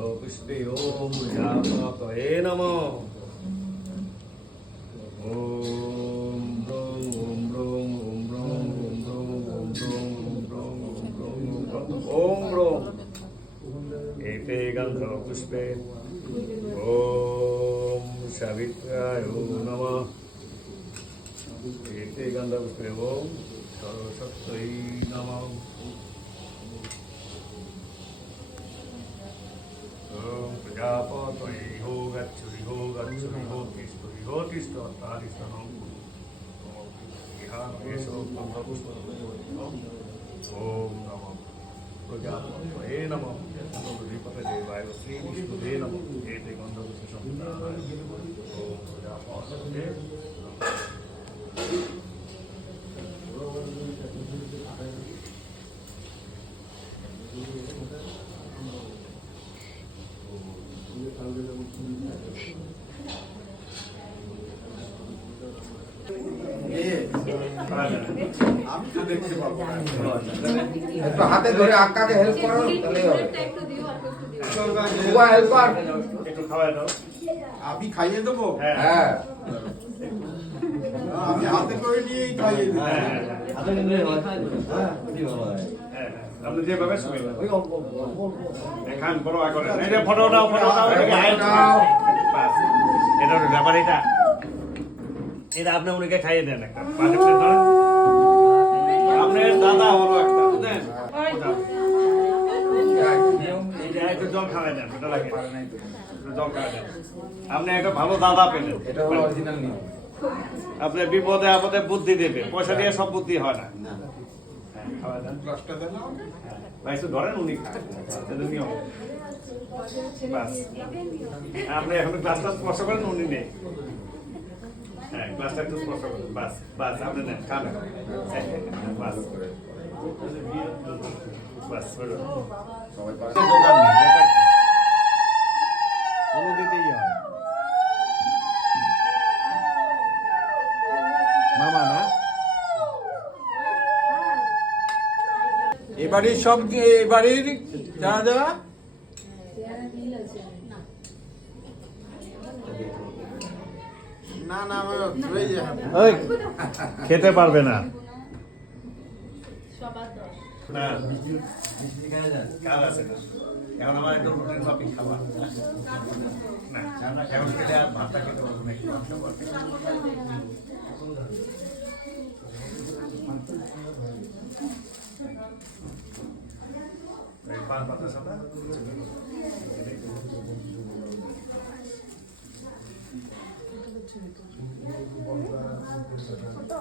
पुष्पे ओम प्रजापतये नमः। ओम ब्रों ओम ब्रों ओम ब्रों ओम ब्रों ओम ब्रों ओम ब्रों ओम ब्रों ओम ब्रों एते गन्धपुष्पे ओम सावित्राय नमः। एते गन्धपुष्पे ओम सरस्वत्यै नमः। ओम प्रजापतये हो गच्छ हो गच्छ हो तिष्ठ तारिष्ठनं इहान एषो गन्धपुष्पं ओम नमः प्रजापतये नमः। गणपतिदेवाय श्रीविष्णुवे नमः। एते गन्धपुष्पसंस्थानाय ओम प्रजापतये नमः। আমি তো দেখতে পাবো না। একটু হাতে ধরে আক্কাকে হেল্প করো তাহলেই হবে। হেল্প কর একটু খাওয়াই দাও। আমি খাইয়ে দেবো। হ্যাঁ আমি হাতে করে নিয়েই খাইয়ে দেবো। হাতে ধরে আপনি যেভাবে শুয়ে এখান বড় করে এই যে ফটো দাও এটা ব্যাপার এটা আপনি উনিকে খাইয়ে দেন একটা আপনার দাদা হলো একটা বুঝলেন একটু জল খাওয়াই দেন ওটা লাগে জল খাওয়াই দেন। আপনি একটা ভালো দাদা পেলেন। এটা হলো অরিজিনাল নিয়ম। আপনি বিপদে আপদে বুদ্ধি দেবে, পয়সা দিয়ে সব বুদ্ধি হয় না। খাওয়াই দেন দশটা দেন ভাই একটু ধরেন উনি খান নিয়ম। বাস আপনি এখন গ্লাসটা স্পর্শ করেন উনি নেই। হ্যাঁ গ্লাসটা একটু স্পর্শ করেন বাস বাস আপনি নেন খান বাস বাস সবাই পাশে দোকান নেই কোনো দিতেই হয় মামা না এবারে সব এবারের যারা যারা না না আমার হয়ে যাবে। ওই খেতে পারবে না না কাজ আছে না। এখন আমার একদম রুটিন শপিং খাবার না এখন খেলে আর ভাতটা খেতে পারবো না একটু মাংস পারবে পান পাতা সাদা কত